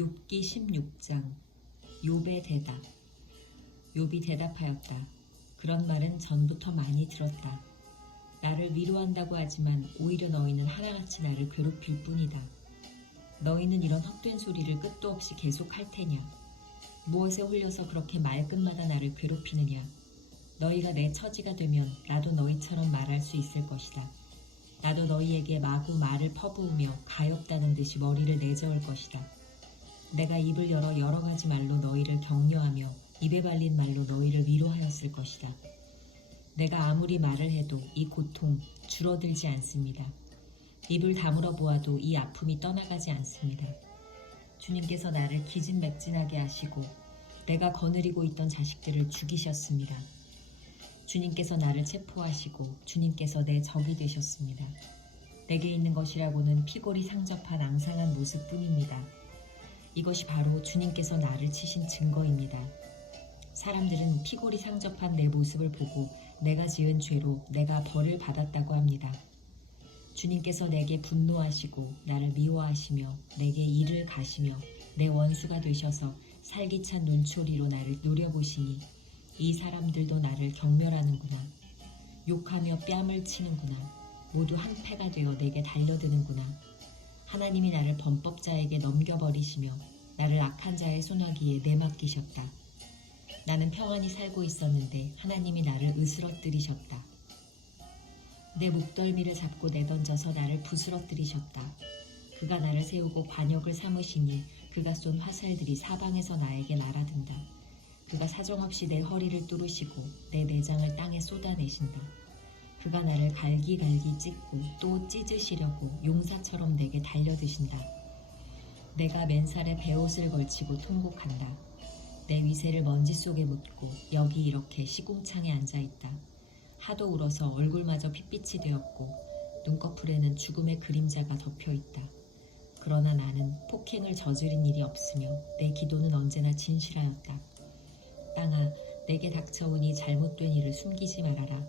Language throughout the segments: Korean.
욥기 16장. 욥의 대답. 욥이 대답하였다. 그런 말은 전부터 많이 들었다. 나를 위로한다고 하지만 오히려 너희는 하나같이 나를 괴롭힐 뿐이다. 너희는 이런 헛된 소리를 끝도 없이 계속할 테냐? 무엇에 홀려서 그렇게 말끝마다 나를 괴롭히느냐? 너희가 내 처지가 되면 나도 너희처럼 말할 수 있을 것이다. 나도 너희에게 마구 말을 퍼부으며 가엾다는 듯이 머리를 내저을 것이다. 내가 입을 열어 여러 가지 말로 너희를 격려하며 입에 발린 말로 너희를 위로하였을 것이다. 내가 아무리 말을 해도 이 고통 줄어들지 않습니다. 입을 다물어 보아도 이 아픔이 떠나가지 않습니다. 주님께서 나를 기진맥진하게 하시고 내가 거느리고 있던 자식들을 죽이셨습니다. 주님께서 나를 체포하시고 주님께서 내 적이 되셨습니다. 내게 있는 것이라고는 피골이 상접한 앙상한 모습뿐입니다. 이것이 바로 주님께서 나를 치신 증거입니다. 사람들은 피골이 상접한 내 모습을 보고 내가 지은 죄로 내가 벌을 받았다고 합니다. 주님께서 내게 분노하시고 나를 미워하시며 내게 이를 가시며 내 원수가 되셔서 살기찬 눈초리로 나를 노려보시니 이 사람들도 나를 경멸하는구나. 욕하며 뺨을 치는구나. 모두 한 패가 되어 내게 달려드는구나. 하나님이 나를 범법자에게 넘겨버리시며 나를 악한 자의 손아귀에 내맡기셨다. 나는 평안히 살고 있었는데 하나님이 나를 으스러뜨리셨다. 내 목덜미를 잡고 내던져서 나를 부스러뜨리셨다. 그가 나를 세우고 관역을 삼으시니 그가 쏜 화살들이 사방에서 나에게 날아든다. 그가 사정없이 내 허리를 뚫으시고 내 내장을 땅에 쏟아내신다. 그가 나를 갈기갈기 찢고 또 찢으시려고 용사처럼 내게 달려드신다. 내가 맨살에 베옷을 걸치고 통곡한다. 내 위세를 먼지 속에 묻고 여기 이렇게 시궁창에 앉아있다. 하도 울어서 얼굴마저 핏빛이 되었고 눈꺼풀에는 죽음의 그림자가 덮여있다. 그러나 나는 폭행을 저지른 일이 없으며 내 기도는 언제나 진실하였다. 땅아, 내게 닥쳐오니 잘못된 일을 숨기지 말아라.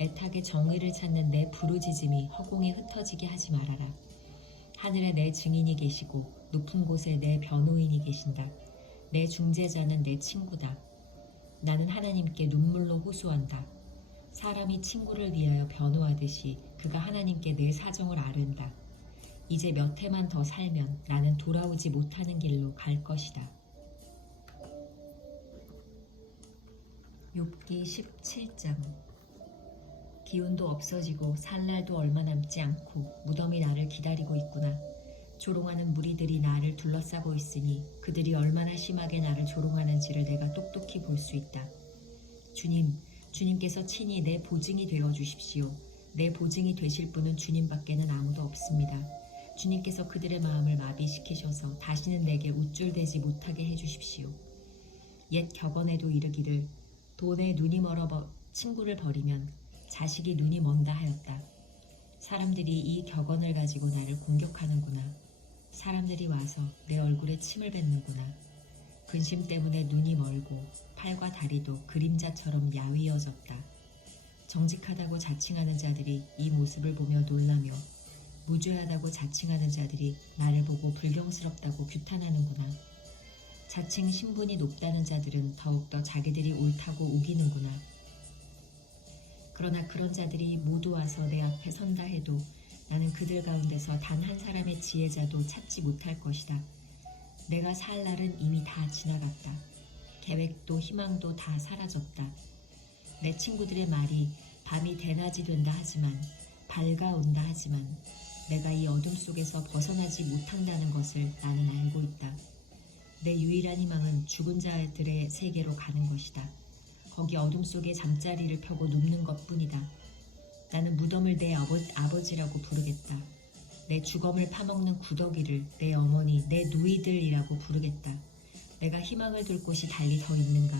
애타게 정의를 찾는 내 부르짖음이 허공에 흩어지게 하지 말아라. 하늘에 내 증인이 계시고 높은 곳에 내 변호인이 계신다. 내 중재자는 내 친구다. 나는 하나님께 눈물로 호소한다. 사람이 친구를 위하여 변호하듯이 그가 하나님께 내 사정을 아른다. 이제 몇 해만 더 살면 나는 돌아오지 못하는 길로 갈 것이다. 욥기 17장. 기운도 없어지고 살 날도 얼마 남지 않고 무덤이 나를 기다리고 있구나. 조롱하는 무리들이 나를 둘러싸고 있으니 그들이 얼마나 심하게 나를 조롱하는지를 내가 똑똑히 볼 수 있다. 주님께서 친히 내 보증이 되어 주십시오. 내 보증이 되실 분은 주님밖에는 아무도 없습니다. 주님께서 그들의 마음을 마비시키셔서 다시는 내게 우쭐대지 못하게 해주십시오. 옛 격언에도 이르기를 돈에 눈이 멀어 친구를 버리면 자식이 눈이 먼다 하였다. 사람들이 이 격언을 가지고 나를 공격하는구나. 사람들이 와서 내 얼굴에 침을 뱉는구나. 근심 때문에 눈이 멀고 팔과 다리도 그림자처럼 야위어졌다. 정직하다고 자칭하는 자들이 이 모습을 보며 놀라며 무죄하다고 자칭하는 자들이 나를 보고 불경스럽다고 규탄하는구나. 자칭 신분이 높다는 자들은 더욱더 자기들이 옳다고 우기는구나. 그러나 그런 자들이 모두 와서 내 앞에 선다 해도 나는 그들 가운데서 단 한 사람의 지혜자도 찾지 못할 것이다. 내가 살 날은 이미 다 지나갔다. 계획도 희망도 다 사라졌다. 내 친구들의 말이 밤이 대낮이 된다 하지만 밝아온다 하지만 내가 이 어둠 속에서 벗어나지 못한다는 것을 나는 알고 있다. 내 유일한 희망은 죽은 자들의 세계로 가는 것이다. 거기 어둠 속에 잠자리를 펴고 눕는 것뿐이다. 나는 무덤을 내 아버지라고 부르겠다. 내 주검을 파먹는 구더기를 내 어머니, 내 누이들이라고 부르겠다. 내가 희망을 둘 곳이 달리 더 있는가?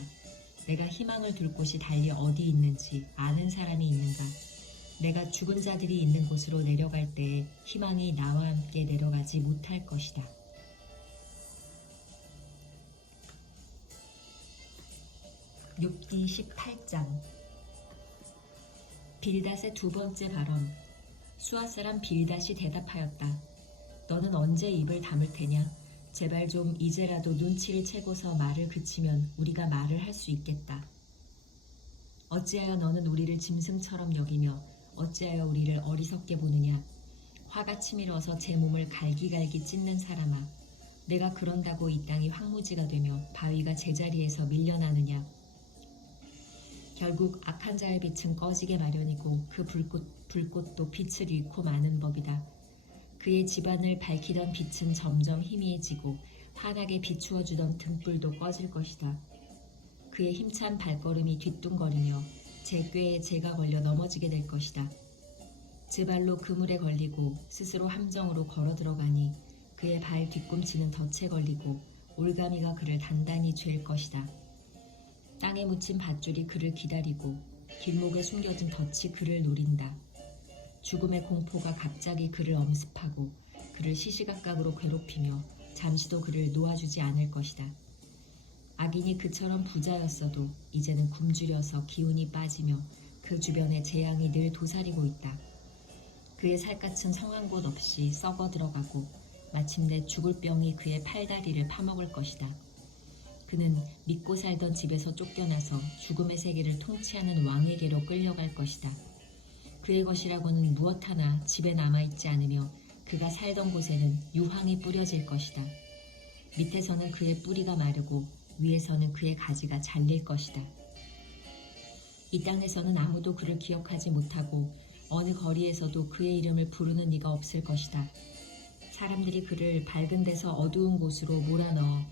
내가 희망을 둘 곳이 달리 어디 있는지 아는 사람이 있는가? 내가 죽은 자들이 있는 곳으로 내려갈 때에 희망이 나와 함께 내려가지 못할 것이다. 욥기 18장. 빌닷의 두 번째 발언. 수아 사람 빌닷이 대답하였다. 너는 언제 입을 다물 테냐? 제발 좀 이제라도 눈치를 채고서 말을 그치면 우리가 말을 할 수 있겠다. 어찌하여 너는 우리를 짐승처럼 여기며 어찌하여 우리를 어리석게 보느냐. 화가 치밀어서 제 몸을 갈기갈기 찢는 사람아, 내가 그런다고 이 땅이 황무지가 되며 바위가 제자리에서 밀려나느냐. 결국 악한 자의 빛은 꺼지게 마련이고 그 불꽃도 빛을 잃고 마는 법이다. 그의 집안을 밝히던 빛은 점점 희미해지고 환하게 비추어 주던 등불도 꺼질 것이다. 그의 힘찬 발걸음이 뒤뚱거리며 제 꾀에 제가 걸려 넘어지게 될 것이다. 제 발로 그물에 걸리고 스스로 함정으로 걸어 들어가니 그의 발 뒤꿈치는 덫에 걸리고 올가미가 그를 단단히 죄일 것이다. 땅에 묻힌 밧줄이 그를 기다리고 길목에 숨겨진 덫이 그를 노린다. 죽음의 공포가 갑자기 그를 엄습하고 그를 시시각각으로 괴롭히며 잠시도 그를 놓아주지 않을 것이다. 악인이 그처럼 부자였어도 이제는 굶주려서 기운이 빠지며 그 주변에 재앙이 늘 도사리고 있다. 그의 살갗은 성한 곳 없이 썩어 들어가고 마침내 죽을 병이 그의 팔다리를 파먹을 것이다. 그는 믿고 살던 집에서 쫓겨나서 죽음의 세계를 통치하는 왕에게로 끌려갈 것이다. 그의 것이라고는 무엇 하나 집에 남아있지 않으며 그가 살던 곳에는 유황이 뿌려질 것이다. 밑에서는 그의 뿌리가 마르고 위에서는 그의 가지가 잘릴 것이다. 이 땅에서는 아무도 그를 기억하지 못하고 어느 거리에서도 그의 이름을 부르는 이가 없을 것이다. 사람들이 그를 밝은 데서 어두운 곳으로 몰아넣어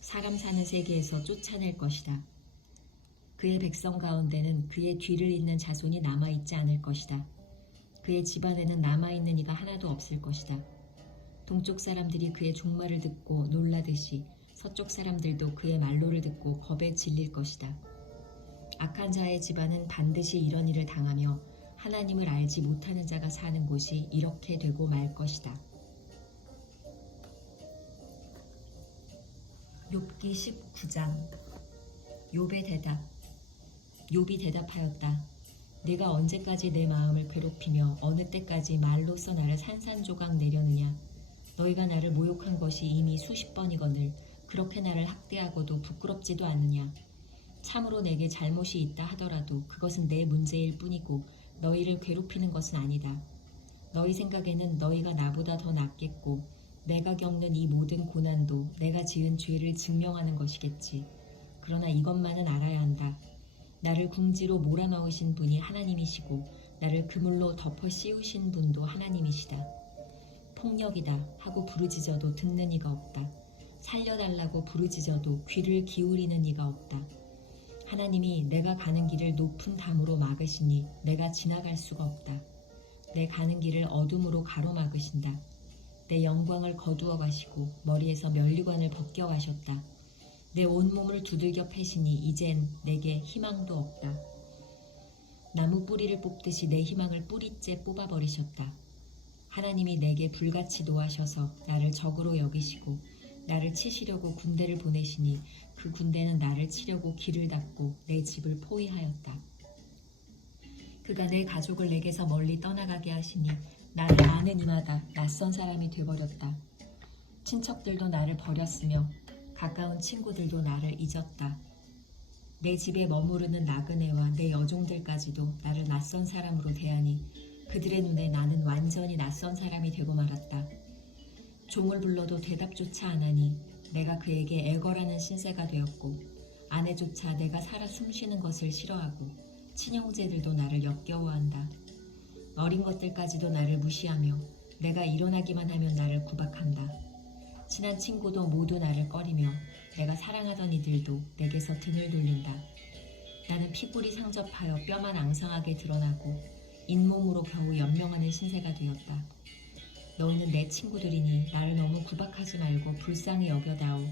사람 사는 세계에서 쫓아낼 것이다. 그의 백성 가운데는 그의 뒤를 잇는 자손이 남아있지 않을 것이다. 그의 집안에는 남아있는 이가 하나도 없을 것이다. 동쪽 사람들이 그의 종말을 듣고 놀라듯이 서쪽 사람들도 그의 말로를 듣고 겁에 질릴 것이다. 악한 자의 집안은 반드시 이런 일을 당하며 하나님을 알지 못하는 자가 사는 곳이 이렇게 되고 말 것이다. 욥기 19장. 욥의 대답. 욥이 대답하였다. 내가 언제까지 내 마음을 괴롭히며 어느 때까지 말로써 나를 산산조각 내려느냐. 너희가 나를 모욕한 것이 이미 수십 번이거늘 그렇게 나를 학대하고도 부끄럽지도 않느냐. 참으로 내게 잘못이 있다 하더라도 그것은 내 문제일 뿐이고 너희를 괴롭히는 것은 아니다. 너희 생각에는 너희가 나보다 더 낫겠고 내가 겪는 이 모든 고난도 내가 지은 죄를 증명하는 것이겠지. 그러나 이것만은 알아야 한다. 나를 궁지로 몰아넣으신 분이 하나님이시고 나를 그물로 덮어 씌우신 분도 하나님이시다. 폭력이다 하고 부르짖어도 듣는 이가 없다. 살려달라고 부르짖어도 귀를 기울이는 이가 없다. 하나님이 내가 가는 길을 높은 담으로 막으시니 내가 지나갈 수가 없다. 내 가는 길을 어둠으로 가로막으신다. 내 영광을 거두어 가시고 머리에서 면류관을 벗겨 가셨다. 내 온몸을 두들겨 패시니 이젠 내게 희망도 없다. 나무 뿌리를 뽑듯이 내 희망을 뿌리째 뽑아버리셨다. 하나님이 내게 불같이 노하셔서 나를 적으로 여기시고 나를 치시려고 군대를 보내시니 그 군대는 나를 치려고 길을 닫고 내 집을 포위하였다. 그가 내 가족을 내게서 멀리 떠나가게 하시니 나를 아는 이마다 낯선 사람이 되어버렸다. 친척들도 나를 버렸으며 가까운 친구들도 나를 잊었다. 내 집에 머무르는 나그네와 내 여종들까지도 나를 낯선 사람으로 대하니 그들의 눈에 나는 완전히 낯선 사람이 되고 말았다. 종을 불러도 대답조차 안하니 내가 그에게 애걸하는 신세가 되었고 아내조차 내가 살아 숨쉬는 것을 싫어하고 친형제들도 나를 역겨워한다. 어린 것들까지도 나를 무시하며 내가 일어나기만 하면 나를 구박한다. 친한 친구도 모두 나를 꺼리며 내가 사랑하던 이들도 내게서 등을 돌린다. 나는 피골이 상접하여 뼈만 앙상하게 드러나고 잇몸으로 겨우 연명하는 신세가 되었다. 너희는 내 친구들이니 나를 너무 구박하지 말고 불쌍히 여겨다오.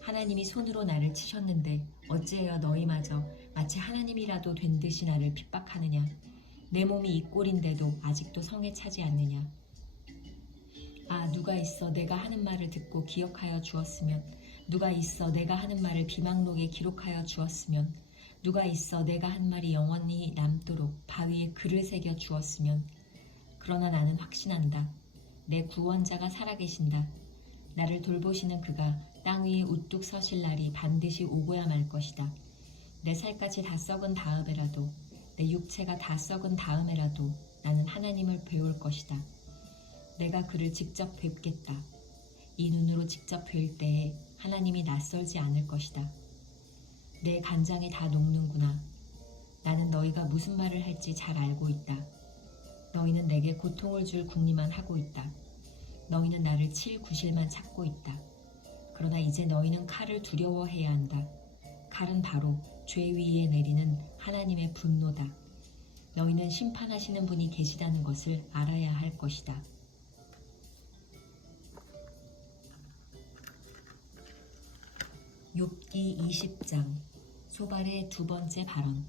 하나님이 손으로 나를 치셨는데 어찌하여 너희마저 마치 하나님이라도 된 듯이 나를 핍박하느냐. 내 몸이 이 꼴인데도 아직도 성에 차지 않느냐. 아, 누가 있어 내가 하는 말을 듣고 기억하여 주었으면, 누가 있어 내가 하는 말을 비망록에 기록하여 주었으면, 누가 있어 내가 한 말이 영원히 남도록 바위에 글을 새겨 주었으면. 그러나 나는 확신한다. 내 구원자가 살아계신다. 나를 돌보시는 그가 땅 위에 우뚝 서실 날이 반드시 오고야 말 것이다. 내 살갗이 다 썩은 다음에라도, 내 육체가 다 썩은 다음에라도 나는 하나님을 배울 것이다. 내가 그를 직접 뵙겠다. 이 눈으로 직접 뵐 때에 하나님이 낯설지 않을 것이다. 내 간장이 다 녹는구나. 나는 너희가 무슨 말을 할지 잘 알고 있다. 너희는 내게 고통을 줄 궁리만 하고 있다. 너희는 나를 칠 구실만 찾고 있다. 그러나 이제 너희는 칼을 두려워해야 한다. 칼은 바로 죄 위에 내리는 하나님의 분노다. 너희는 심판하시는 분이 계시다는 것을 알아야 할 것이다. 욥기 20장 소발의 두 번째 발언.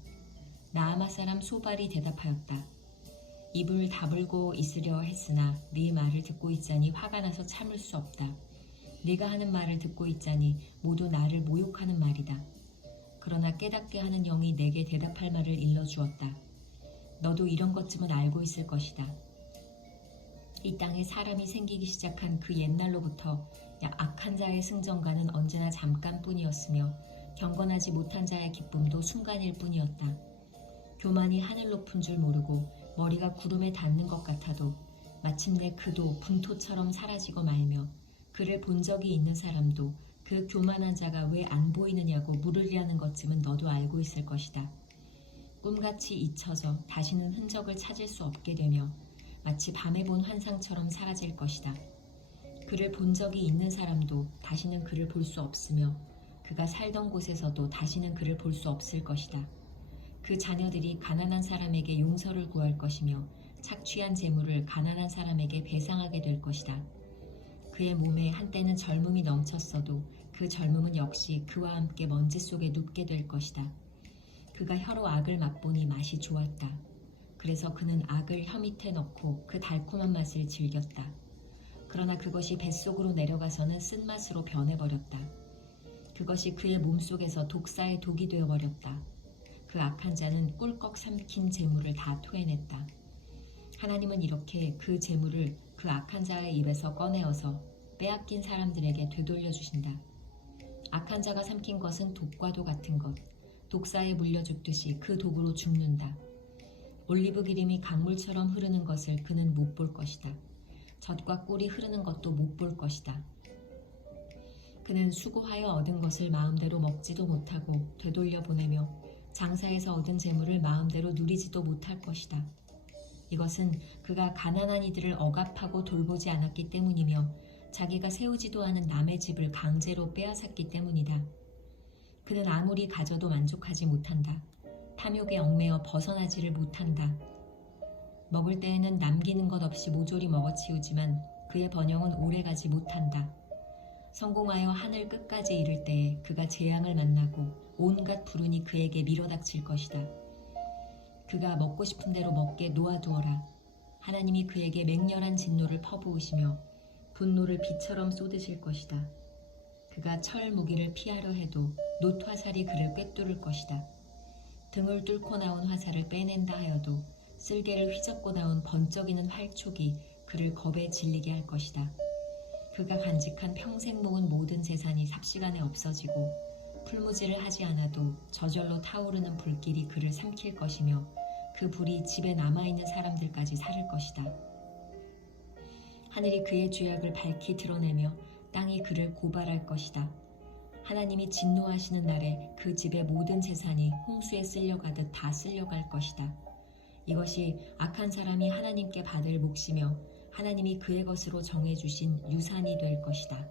나아마 사람 소발이 대답하였다. 입을 다물고 있으려 했으나 네 말을 듣고 있자니 화가 나서 참을 수 없다. 네가 하는 말을 듣고 있자니 모두 나를 모욕하는 말이다. 그러나 깨닫게 하는 영이 내게 대답할 말을 일러주었다. 너도 이런 것쯤은 알고 있을 것이다. 이 땅에 사람이 생기기 시작한 그 옛날로부터 악한 자의 승전가는 언제나 잠깐뿐이었으며 경건하지 못한 자의 기쁨도 순간일 뿐이었다. 교만이 하늘 높은 줄 모르고 머리가 구름에 닿는 것 같아도 마침내 그도 분토처럼 사라지고 말며 그를 본 적이 있는 사람도 그 교만한 자가 왜 안 보이느냐고 물으려는 것쯤은 너도 알고 있을 것이다. 꿈같이 잊혀져 다시는 흔적을 찾을 수 없게 되며 마치 밤에 본 환상처럼 사라질 것이다. 그를 본 적이 있는 사람도 다시는 그를 볼 수 없으며 그가 살던 곳에서도 다시는 그를 볼 수 없을 것이다. 그 자녀들이 가난한 사람에게 용서를 구할 것이며 착취한 재물을 가난한 사람에게 배상하게 될 것이다. 그의 몸에 한때는 젊음이 넘쳤어도 그 젊음은 역시 그와 함께 먼지 속에 눕게 될 것이다. 그가 혀로 악을 맛보니 맛이 좋았다. 그래서 그는 악을 혀 밑에 넣고 그 달콤한 맛을 즐겼다. 그러나 그것이 뱃속으로 내려가서는 쓴맛으로 변해버렸다. 그것이 그의 몸속에서 독사의 독이 되어버렸다. 그 악한 자는 꿀꺽 삼킨 재물을 다 토해냈다. 하나님은 이렇게 그 재물을 그 악한 자의 입에서 꺼내어서 빼앗긴 사람들에게 되돌려 주신다. 악한 자가 삼킨 것은 독과도 같은 것, 독사에 물려 죽듯이 그 독으로 죽는다. 올리브 기름이 강물처럼 흐르는 것을 그는 못 볼 것이다. 젖과 꿀이 흐르는 것도 못 볼 것이다. 그는 수고하여 얻은 것을 마음대로 먹지도 못하고 되돌려 보내며 장사에서 얻은 재물을 마음대로 누리지도 못할 것이다. 이것은 그가 가난한 이들을 억압하고 돌보지 않았기 때문이며 자기가 세우지도 않은 남의 집을 강제로 빼앗았기 때문이다. 그는 아무리 가져도 만족하지 못한다. 탐욕에 얽매여 벗어나지를 못한다. 먹을 때에는 남기는 것 없이 모조리 먹어치우지만 그의 번영은 오래가지 못한다. 성공하여 하늘 끝까지 이를 때에 그가 재앙을 만나고 온갖 불운이 그에게 밀어닥칠 것이다. 그가 먹고 싶은 대로 먹게 놓아두어라. 하나님이 그에게 맹렬한 진노를 퍼부으시며 분노를 비처럼 쏟으실 것이다. 그가 철 무기를 피하려 해도 놋 화살이 그를 꿰뚫을 것이다. 등을 뚫고 나온 화살을 빼낸다 하여도 쓸개를 휘젓고 나온 번쩍이는 활촉이 그를 겁에 질리게 할 것이다. 그가 간직한 평생 모은 모든 재산이 삽시간에 없어지고 풀무지를 하지 않아도 저절로 타오르는 불길이 그를 삼킬 것이며 그 불이 집에 남아있는 사람들까지 사를 것이다. 하늘이 그의 죄악을 밝히 드러내며 땅이 그를 고발할 것이다. 하나님이 진노하시는 날에 그 집의 모든 재산이 홍수에 쓸려가듯 다 쓸려갈 것이다. 이것이 악한 사람이 하나님께 받을 몫이며 하나님이 그의 것으로 정해주신 유산이 될 것이다.